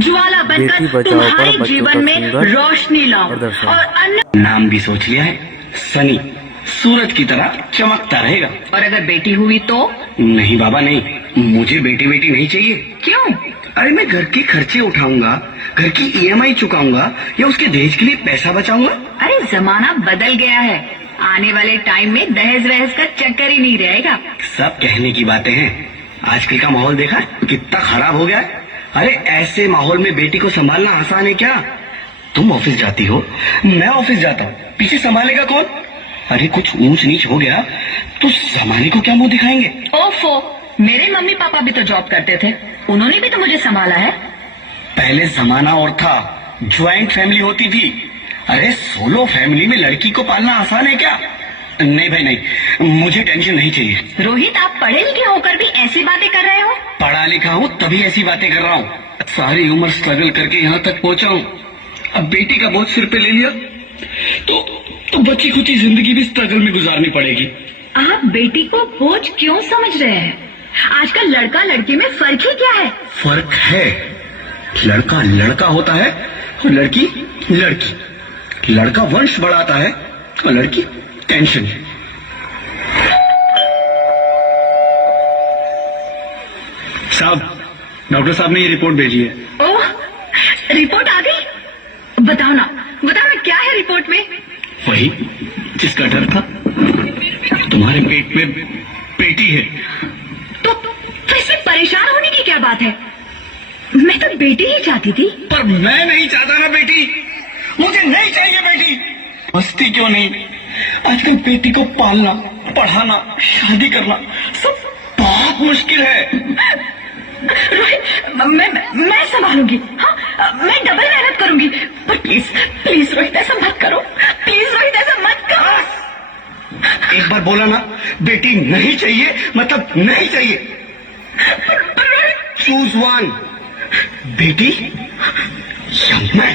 ज्वाला बनकर तुम्हारे जीवन में रोशनी लाऊं और अन्य। नाम भी सोच लिया है, सनी, सूरज की तरह चमकता रहेगा। और अगर बेटी हुई तो? नहीं बाबा नहीं, मुझे बेटी बेटी नहीं चाहिए। क्यों? अरे मैं घर के खर्चे उठाऊंगा, घर की ईएमआई चुकाऊंगा या उसके दहेज के लिए पैसा बचाऊंगा। अरे जमाना बदल गया है, आने वाले टाइम में दहेज वहेज का चक्कर ही नहीं रहेगा। सब कहने की बातें हैं, आजकल का माहौल देखा कितना खराब हो गया है। अरे ऐसे माहौल में बेटी को संभालना आसान है क्या? तुम ऑफिस जाती हो, मैं ऑफिस जाता हूँ, पीछे संभालेगा कौन? अरे कुछ ऊंच नीच हो गया तो जमाने को क्या मुंह दिखाएंगे? ओफो, मेरे मम्मी पापा भी तो जॉब करते थे, उन्होंने भी तो मुझे संभाला है। पहले जमाना और था, ज्वाइंट फैमिली होती थी। अरे सोलो फैमिली में लड़की को पालना आसान है क्या? नहीं भाई नहीं, मुझे टेंशन नहीं चाहिए। रोहित, आप पढ़े लिखे होकर भी ऐसी बातें कर रहे हो? पढ़ा लिखा हूँ तभी ऐसी बातें कर रहा हूँ। सारी उम्र स्ट्रगल करके यहाँ तक पहुँचा हूँ, अब बेटी का बोझ सिर पे ले लिया तो बची खुची जिंदगी भी स्ट्रगल में गुजारनी पड़ेगी। आप बेटी को बोझ क्यों समझ रहे हैं? आजकल लड़का लड़की में फर्क ही क्या है? फर्क है, लड़का लड़का होता है और लड़की लड़की। लड़का वंश बढ़ाता है और लड़की टेंशन। साहब, डॉक्टर साहब ने ये रिपोर्ट भेजी है। ओह, रिपोर्ट आ गई? बताओ ना क्या है रिपोर्ट में? वही जिसका डर था, तुम्हारे पेट में बेटी है। तो इसमें परेशान होने की क्या बात है? मैं तो बेटी ही चाहती थी। पर मैं नहीं चाहता ना बेटी, मुझे नहीं चाहिए बेटी। मस्ती क्यों नहीं, आजकल बेटी को पालना, पढ़ाना, शादी करना सब बहुत मुश्किल है। रोहित, मैं संभालूंगी। हाँ, मैं डबल मेहनत करूंगी, पर प्लीज रोहित ऐसा मत करो। प्लीज रोहित ऐसा मत करो। एक बार बोला ना, बेटी नहीं चाहिए मतलब नहीं चाहिए। चूज वन, बेटी या मैं।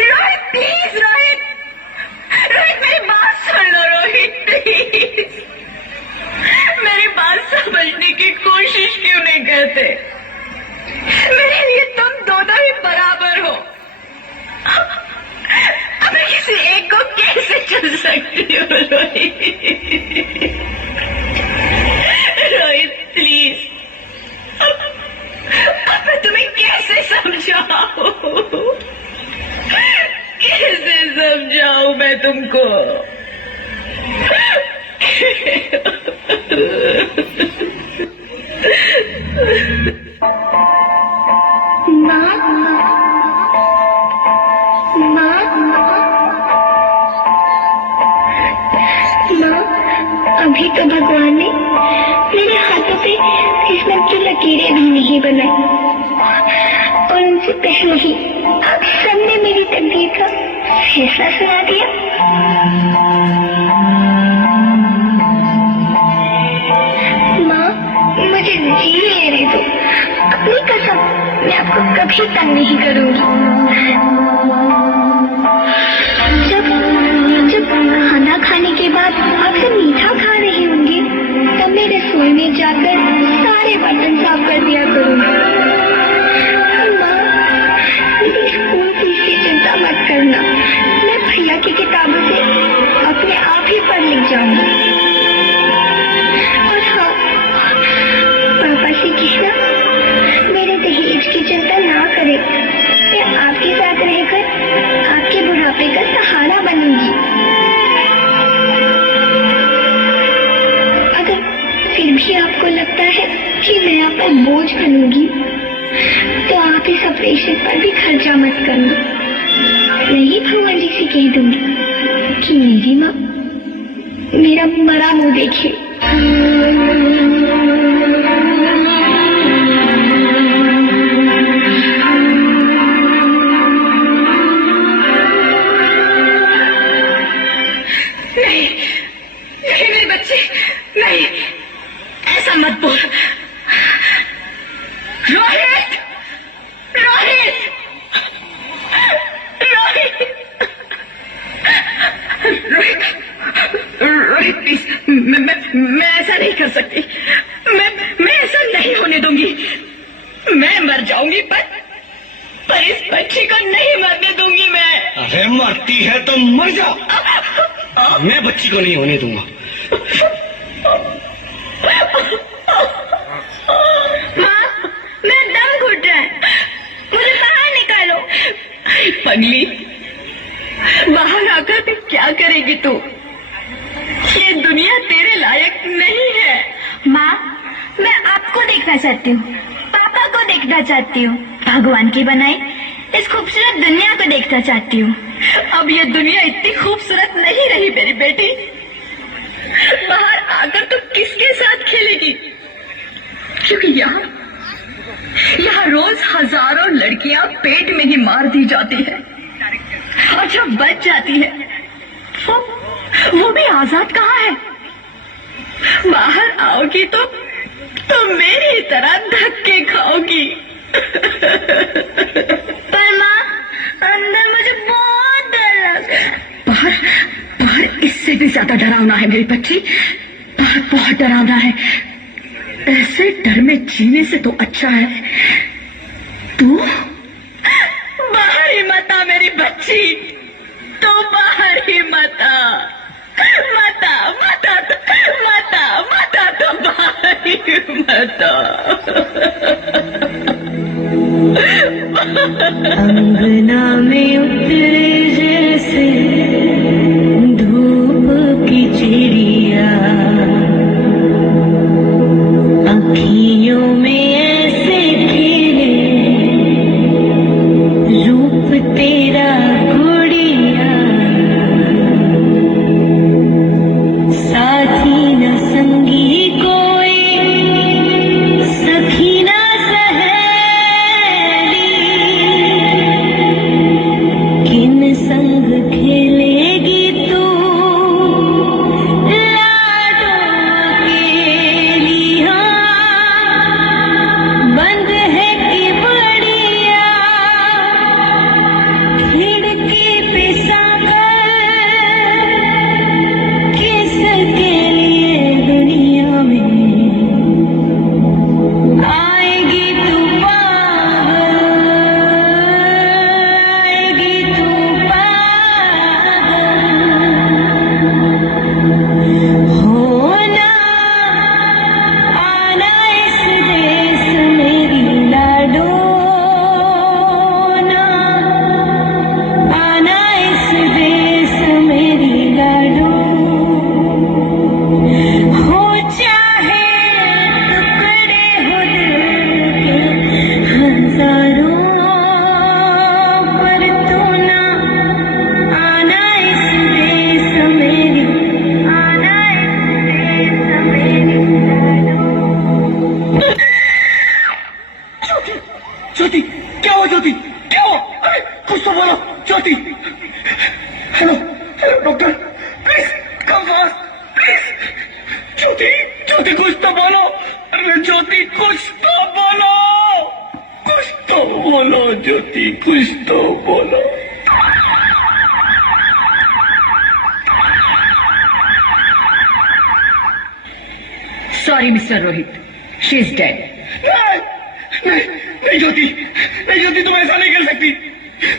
रोहित प्लीज, रोहित मेरी बात सुन लो। रोहित प्लीज, मेरी बात समझने की कोशिश क्यों नहीं करते? मेरे लिए तुम दोनों ही बराबर हो। अब मैं किसी एक को कैसे चुन सकती हूँ? रोहित प्लीज, अब मैं तुम्हें कैसे समझाऊं? कैसे समझाऊं मैं तुमको? अभी तो भगवान ने मेरे हाथों पे किस्मत की लकीरें भी नहीं बनाई, और उनसे पहले ही आप सबने मेरी तकदीर का फैसला सुना दिया। माँ, मुझे जी लेने दो, अपनी कसम, मैं आपको कभी तंग नहीं करूंगी। जब खाना खाने के बाद आप सब मीठा खा रहे होंगे, तब मैं रसोई में जाकर सारे बर्तन साफ कर दिया करूंगी। माँ, मेरी स्कूल फीस की चिंता मत करना, मैं भैया की किताबों से अपने आप ही पढ़ लिख जाऊंगी। और हाँ, पापा से कहना मेरे दहेज की चिंता ना करे, मैं आपके साथ रहकर आपके बुढ़ापे का सहारा बनूंगी। अगर फिर भी आपको लगता है कि मैं आप पर बोझ बनूंगी, तो आप इस ऑपरेशन पर भी खर्चा मत करना। नहीं, भगवान जी से कह दूंगी कि मेरी माँ मेरा मरा मुंह देखे। नहीं मेरे बच्चे, नहीं, ऐसा मत बोल। रोहित, रोहित, रोहित, रोहित, रोहित प्लीज, मैं ऐसा नहीं कर सकती। मैं ऐसा नहीं होने होने दूंगी। मैं मर जाऊंगी पर इस बच्ची को नहीं मरने दूंगी मैं। अरे मरती है तो मर जा, मैं बच्ची को नहीं होने दूंगा। माँ, मेरा दम घुट रहा है, मुझे बाहर निकालो। पगली, बाहर आकर भी क्या करेगी तू? ये दुनिया तेरे लायक नहीं है। माँ, मैं आपको देखना चाहती हूँ, पापा को देखना चाहती हूँ, भगवान की बनाई इस खूबसूरत दुनिया को देखना चाहती हूँ। अब ये दुनिया इतनी खूबसूरत नहीं रही मेरी बेटी। बाहर आकर तो किसके साथ खेलेगी? क्योंकि यहाँ रोज हजारों लड़कियां पेट में ही मार दी जाती है, और जो बच जाती है वो भी आजाद कहाँ है? बाहर आओगी तो मेरी तरह धक्के खाओगी। पर माँ, अंदर मुझे बहुत डर लग रहा है। बाहर इससे भी ज्यादा डरावना है मेरी बच्ची, बाहर बहुत डरावना है। ऐसे डर में जीने से तो अच्छा है तू बाहर ही मत आ मेरी बच्ची, तो बाहर ही मत आ, मत आ, मत आ, मत आ, मत आ, तो बाहर ही मत आ। अंगना में उतरे जैसे धूप की चिड़िया, अखियों में ऐसे खेले रूप तेरा गुड़िया, साथी न संगी कोई, सखी न किन संग खेलेगी तू लाडो अकेली? बंद है कि बढ़िया खिड़की पे सागर, किसके लिए दुनिया में आएगी तू पागल, आएगी तू पागल। होना आना इस देश मेरी लाडो, ना आना इस देश मेरी लाडो। हो चाहे टुकड़े हो दिल के हजारों, पर तू ना आना इस देश मेरी, आना इस देश मेरी लाडो। ज्योति, क्या हुआ ज्योति, क्या हुआ? अरे कुछ तो बोलो Jyoti. Hello hello doctor, please come fast please. Jyoti, Jyoti कुछ तो बोलो। अरे ज्योति कुछ तो बोलो, कुछ तो बोलो ज्योति, कुछ तो बोलो। Sorry mister Rohit, she is dead. नहीं नहीं ज्योति, नहीं ज्योति, तुम ऐसा नहीं कर सकती,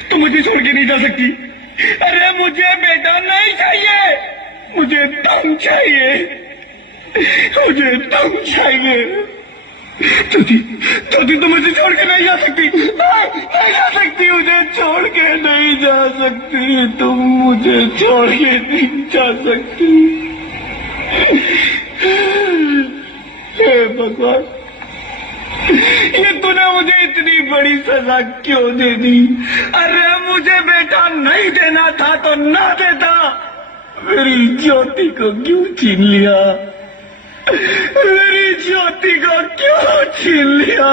तुम मुझे छोड़ के नहीं जा सकती। अरे मुझे बेटा नहीं चाहिए, मुझे तुम चाहिए, मुझे तुम चाहिए। ज्योति, ज्योति तुम मुझे छोड़ के नहीं जा सकती, नहीं जा सकती, मुझे छोड़ के नहीं जा सकती, तुम मुझे छोड़ के नहीं जा सकती। हे भगवान, ये तूने मुझे इतनी बड़ी सजा क्यों दे दी? अरे मुझे बेटा नहीं देना था तो ना देता, मेरी ज्योति को क्यों छीन लिया? मेरी ज्योति को क्यों छीन लिया?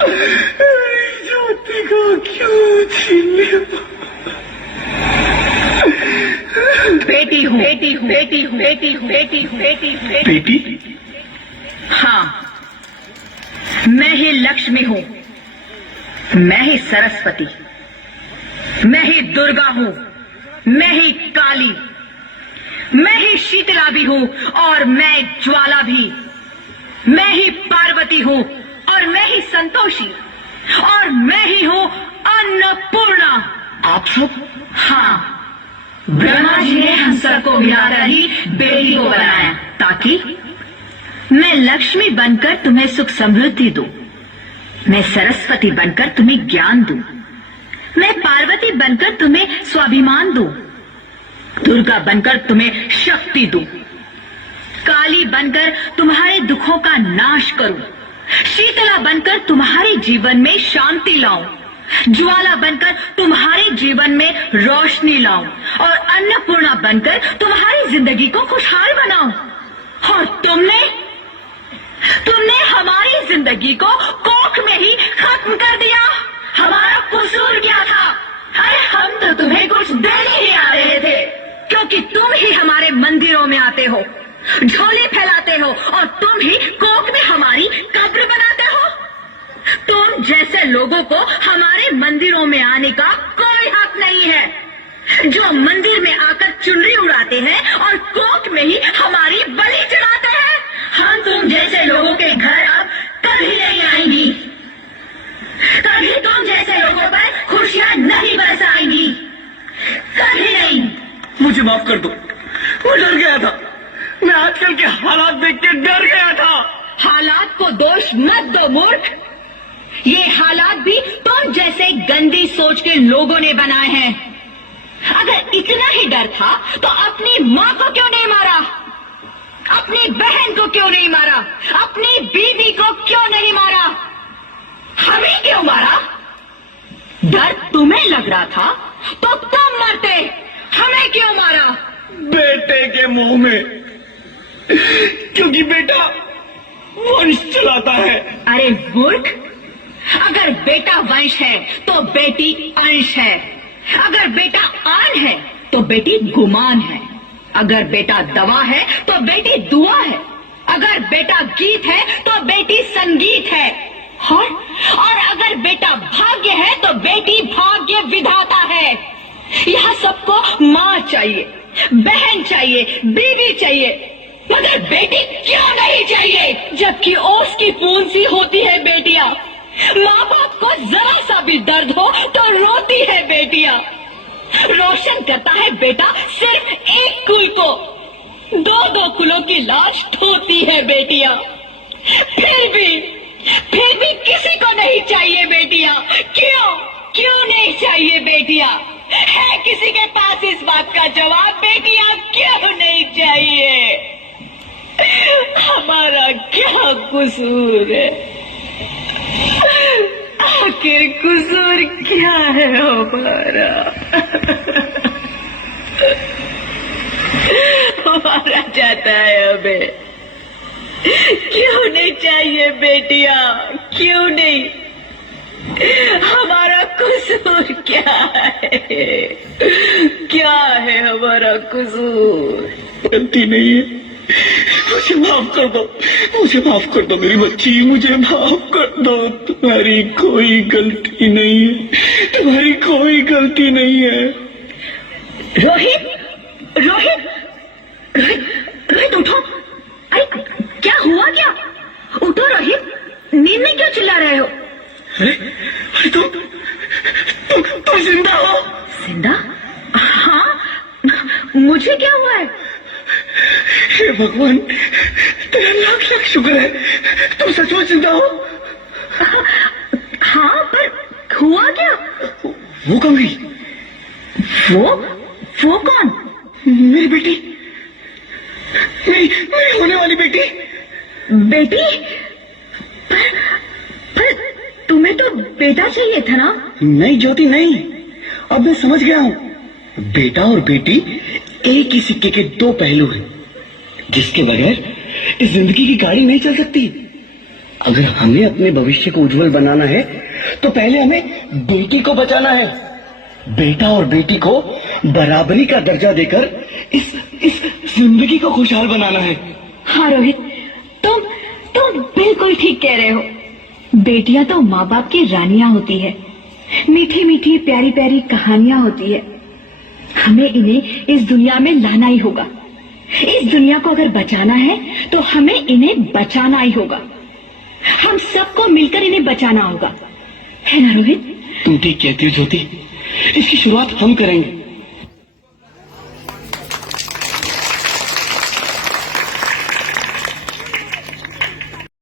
मेरी ज्योति को क्यों छीन लिया? बेटी हूँ, बेटी हूँ, बेटी हूँ, बेटी हूँ, बेटी हूँ, बेटी हूँ, बेटी? हाँ, मैं ही लक्ष्मी हूँ, मैं ही सरस्वती, मैं ही दुर्गा हूँ, मैं ही काली, मैं ही शीतला भी हूँ और मैं ज्वाला भी। मैं ही पार्वती हूँ और मैं ही संतोषी और मैं ही हूँ अन्नपूर्णा। आप सब? हाँ, ब्रह्मा जी ने हम सबको मिलाकर ही बेटी को बनाया ताकि मैं लक्ष्मी बनकर तुम्हें सुख समृद्धि दूं, मैं सरस्वती बनकर तुम्हें ज्ञान दूं, मैं पार्वती बनकर तुम्हें स्वाभिमान दूं, दुर्गा बनकर तुम्हें शक्ति दूं, काली बनकर तुम्हारे दुखों का नाश करूं, शीतला बनकर तुम्हारे जीवन में शांति लाऊं, ज्वाला बनकर तुम्हारे जीवन में रोशनी लाऊं और अन्नपूर्णा बनकर तुम्हारी जिंदगी को खुशहाल बनाऊं। और तुमने हमारी जिंदगी को कोख में ही खत्म कर दिया। हमारा कसूर क्या था? अरे हम तो तुम्हें कुछ देने ही आ रहे थे, क्योंकि तुम ही हमारे मंदिरों में आते हो, झोले फैलाते हो और तुम ही कोख में हमारी कब्र बनाते हो। तुम जैसे लोगों को हमारे मंदिरों में आने का कोई हक नहीं है, जो मंदिर में आकर चुनरी उड़ाते हैं और कोख में ही हमारी बलि चढ़ाते हैं। हम तुम जैसे लोगों के घर अब कभी नहीं आएंगी, कभी तुम जैसे लोगों पर खुशियां नहीं बरसाएंगी, कभी नहीं। मुझे माफ कर दो, मैं डर गया था। मैं आजकल के हालात देख के डर गया था। हालात को दोष मत दो मूर्ख, ये हालात भी तुम जैसे गंदी सोच के लोगों ने बनाए हैं। अगर इतना ही डर था तो अपनी माँ को क्यों नहीं मारा, अपनी बहन को क्यों नहीं मारा, अपनी बीवी को क्यों नहीं मारा, हमें क्यों मारा? डर तुम्हें लग रहा था तो तुम मरते, हमें क्यों मारा? बेटे के मुंह में, क्योंकि बेटा वंश चलाता है। अरे मूर्ख, अगर बेटा वंश है तो बेटी अंश है, अगर बेटा आन है तो बेटी गुमान है, अगर बेटा दवा है तो बेटी दुआ है, अगर बेटा गीत है तो बेटी संगीत है, और अगर बेटा भाग्य है तो बेटी भाग्य विधाता है। यहाँ सबको माँ चाहिए, बहन चाहिए, बीवी चाहिए, मगर बेटी क्यों नहीं चाहिए? जबकि ओस की पूंछ सी होती है बेटियां, माँ बाप को जरा सा भी दर्द हो तो रोती है बेटियां, रोशन करता है बेटा सिर्फ एक कुल को, दो दो कुलों की लाश ढोती है बेटियां, फिर भी किसी को नहीं चाहिए बेटियां। क्यों नहीं चाहिए बेटियां? है किसी के पास इस बात का जवाब? बेटियां क्यों नहीं चाहिए? हमारा क्या कसूर है? आखिर कसूर क्या है हमारा? मारा जाता है हमें, क्यों नहीं चाहिए बेटियां? क्यों नहीं? हमारा कसूर क्या है? क्या है हमारा कसूर? गलती नहीं है, मुझे माफ कर दो, मुझे माफ कर दो मेरी बच्ची, मुझे माफ कर दो। तुम्हारी कोई गलती नहीं है, तुम्हारी कोई गलती नहीं है। रोहित, रोहित, रोहित, रोहित उठो। अरे क्या हुआ? क्या? उठो रोहित, नींद में क्यों चिल्ला रहे हो? अरे तुम जिंदा हो? जिंदा? हाँ, मुझे क्या हुआ है? हे भगवान, तेरा लाख लाख शुक्र है, तुम सचमुच जिंदा हो। हाँ, पर हुआ क्या? वो कौन गई? वो कौन? मेरी बेटी, मेरी होने वाली बेटी। बेटी? पर तुम्हें तो बेटा चाहिए था ना? नहीं ज्योति, नहीं, अब मैं समझ गया हूँ। बेटा और बेटी एक ही सिक्के के दो पहलू हैं, जिसके बगैर इस जिंदगी की गाड़ी नहीं चल सकती। अगर हमें अपने भविष्य को उज्जवल बनाना है तो पहले हमें बेटी को बचाना है। बेटा और बेटी को बराबरी का दर्जा देकर इस जिंदगी को खुशहाल बनाना है। हाँ रोहित, तुम बिल्कुल ठीक कह रहे हो। बेटियां तो माँ बाप की रानियां होती है, मीठी मीठी प्यारी प्यारी कहानियां होती है। हमें इन्हें इस दुनिया में लाना ही होगा। इस दुनिया को अगर बचाना है तो हमें इन्हें बचाना ही होगा। हम सबको मिलकर इन्हें बचाना होगा, है ना रोहित? तुम ठीक कहती हो ज्योति, इसकी शुरुआत हम करेंगे।